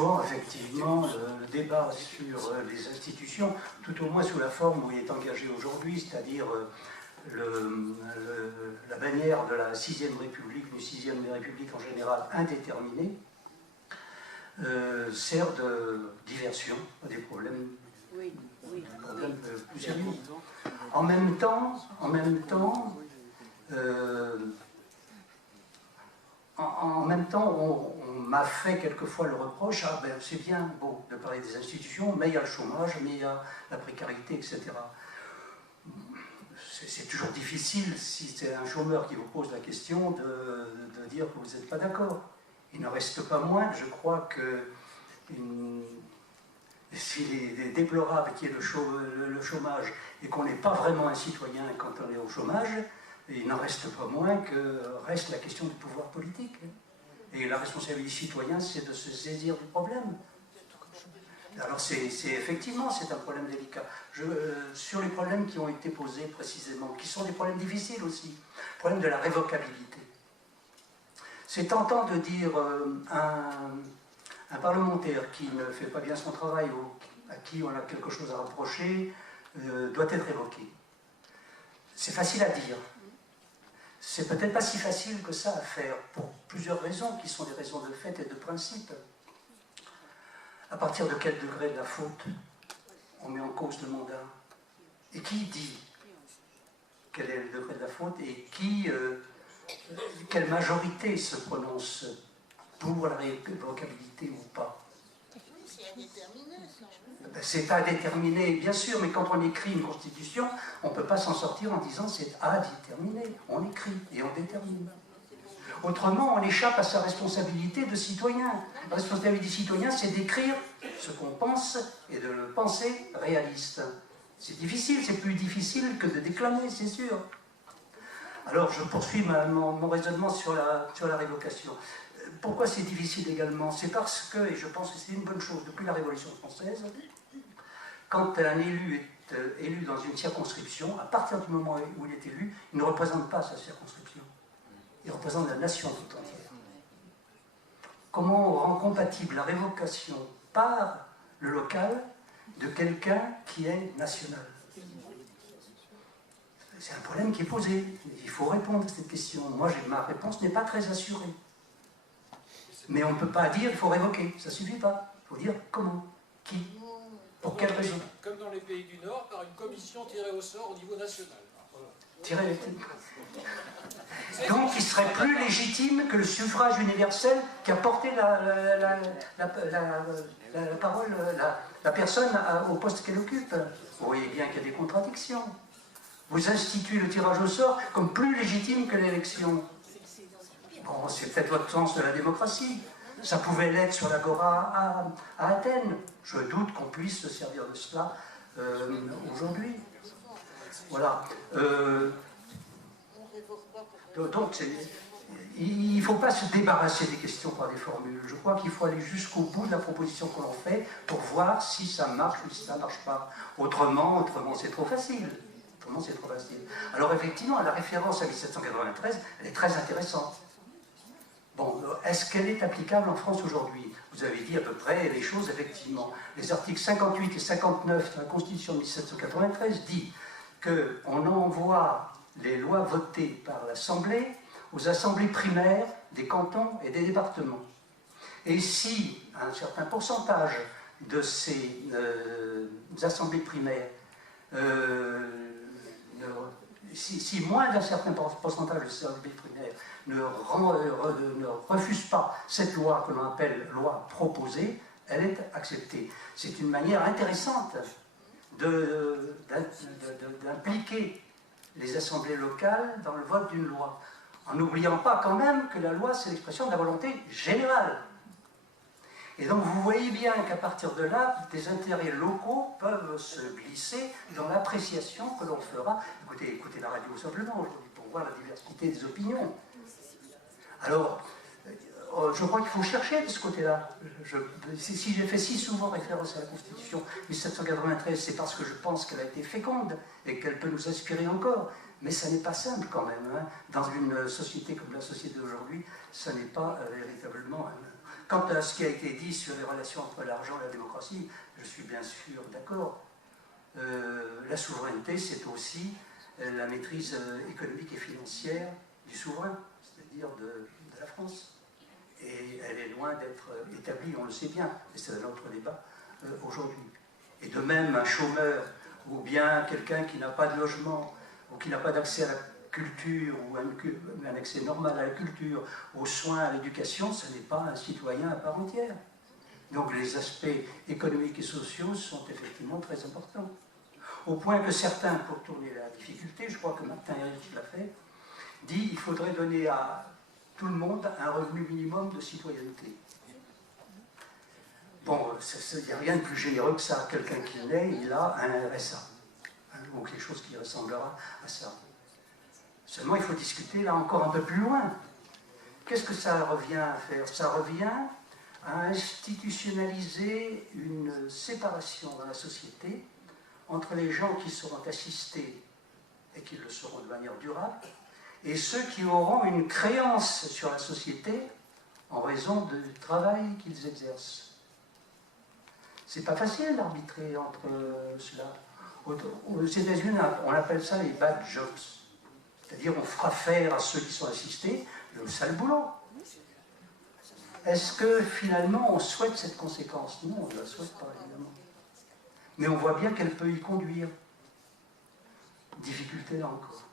souvent, effectivement, le débat sur les institutions, tout au moins sous la forme où il est engagé aujourd'hui, c'est-à-dire la bannière de la 6e République, du 6e République en général indéterminée, sert de diversion à des problèmes, plus sérieux. En même temps, on m'a fait quelquefois le reproche, ah ben c'est bien beau de parler des institutions, mais il y a le chômage, mais il y a la précarité, etc. C'est toujours difficile, si c'est un chômeur qui vous pose la question, de dire que vous n'êtes pas d'accord. Il n'en reste pas moins, je crois que s'il est déplorable qu'il y ait le chômage et qu'on n'est pas vraiment un citoyen quand on est au chômage, il n'en reste pas moins que reste la question du pouvoir politique. Et la responsabilité du citoyen, c'est de se saisir du problème. Alors effectivement, c'est un problème délicat. Sur les problèmes qui ont été posés précisément, qui sont des problèmes difficiles aussi, le problème de la révocabilité. C'est tentant de dire un parlementaire qui ne fait pas bien son travail ou à qui on a quelque chose à reprocher doit être révoqué. C'est facile à dire. C'est peut-être pas si facile que ça à faire, pour plusieurs raisons, qui sont des raisons de fait et de principe. À partir de quel degré de la faute on met en cause le mandat? Et qui dit quel est le degré de la faute? Et quelle majorité se prononce pour la révocabilité ou pas? C'est indéterminé, ça. C'est pas déterminé, bien sûr, mais quand on écrit une constitution, on ne peut pas s'en sortir en disant c'est indéterminé. On écrit et on détermine. Autrement, on échappe à sa responsabilité de citoyen. La responsabilité du citoyen, c'est d'écrire ce qu'on pense et de le penser réaliste. C'est difficile, c'est plus difficile que de déclamer, c'est sûr. Alors, je poursuis mon raisonnement sur la révocation. Pourquoi c'est difficile également? C'est parce que, et je pense que c'est une bonne chose, depuis la Révolution française, quand un élu est élu dans une circonscription, à partir du moment où il est élu, il ne représente pas sa circonscription. Il représente la nation tout entière. Comment on rend compatible la révocation par le local de quelqu'un qui est national? C'est un problème qui est posé. Il faut répondre à cette question. Moi, ma réponse n'est pas très assurée. Mais on ne peut pas dire qu'il faut révoquer. Ça ne suffit pas. Il faut dire comment, qui, pour quelle raison. Comme dans les pays du Nord, par une commission tirée au sort au niveau national. Donc, il serait plus légitime que le suffrage universel qui a porté la parole, la personne au poste qu'elle occupe. Vous voyez bien qu'il y a des contradictions. Vous instituez le tirage au sort comme plus légitime que l'élection. Bon, c'est peut-être votre sens de la démocratie. Ça pouvait l'être sur l'agora à Athènes. Je doute qu'on puisse se servir de cela aujourd'hui. Voilà. Donc, il ne faut pas se débarrasser des questions par des formules. Je crois qu'il faut aller jusqu'au bout de la proposition que l'on fait pour voir si ça marche ou si ça ne marche pas. Autrement, c'est trop facile. C'est trop facile. Alors effectivement, la référence à 1793, elle est très intéressante. Bon, est-ce qu'elle est applicable en France aujourd'hui? Vous avez dit à peu près les choses, effectivement. Les articles 58 et 59 de la Constitution de 1793 disent qu'on envoie les lois votées par l'Assemblée aux assemblées primaires des cantons et des départements. Et si un certain pourcentage de ces assemblées primaires si moins d'un certain pourcentage de ces assemblées primaires ne refuse pas cette loi que l'on appelle loi proposée, elle est acceptée. C'est une manière intéressante d'impliquer les assemblées locales dans le vote d'une loi, en n'oubliant pas quand même que la loi, c'est l'expression de la volonté générale. Et donc vous voyez bien qu'à partir de là, des intérêts locaux peuvent se glisser dans l'appréciation que l'on fera. Écoutez la radio simplement aujourd'hui pour voir la diversité des opinions. Alors, je crois qu'il faut chercher de ce côté-là. Si j'ai fait si souvent référence à la Constitution 1793, c'est parce que je pense qu'elle a été féconde et qu'elle peut nous inspirer encore. Mais ça n'est pas simple quand même. Hein. Dans une société comme la société d'aujourd'hui, ça n'est pas véritablement Quant à ce qui a été dit sur les relations entre l'argent et la démocratie, je suis bien sûr d'accord. La souveraineté, c'est aussi la maîtrise économique et financière du souverain, c'est-à-dire de la France. Et elle est loin d'être établie, on le sait bien, et c'est un autre débat aujourd'hui. Et de même, un chômeur, ou bien quelqu'un qui n'a pas de logement, ou qui n'a pas d'accès à la culture, ou un accès normal à la culture, aux soins, à l'éducation, ce n'est pas un citoyen à part entière. Donc les aspects économiques et sociaux sont effectivement très importants. Au point que certains, pour tourner la difficulté, je crois que Martin Herrich l'a fait, dit qu'il faudrait donner à tout le monde un revenu minimum de citoyenneté. Bon, il n'y a rien de plus généreux que ça. Quelqu'un qui naît, il a un RSA, ou quelque chose qui ressemblera à ça. Seulement, il faut discuter là encore un peu plus loin. Qu'est-ce que ça revient à faire? Ça revient à institutionnaliser une séparation dans la société entre les gens qui seront assistés et qui le seront de manière durable, et ceux qui auront une créance sur la société en raison du travail qu'ils exercent. C'est pas facile d'arbitrer entre cela. Aux États-Unis, on appelle ça les bad jobs. C'est-à-dire on fera faire à ceux qui sont assistés le sale boulot. Est-ce que finalement on souhaite cette conséquence? Non, on ne la souhaite pas, évidemment. Mais on voit bien qu'elle peut y conduire. Difficulté là encore.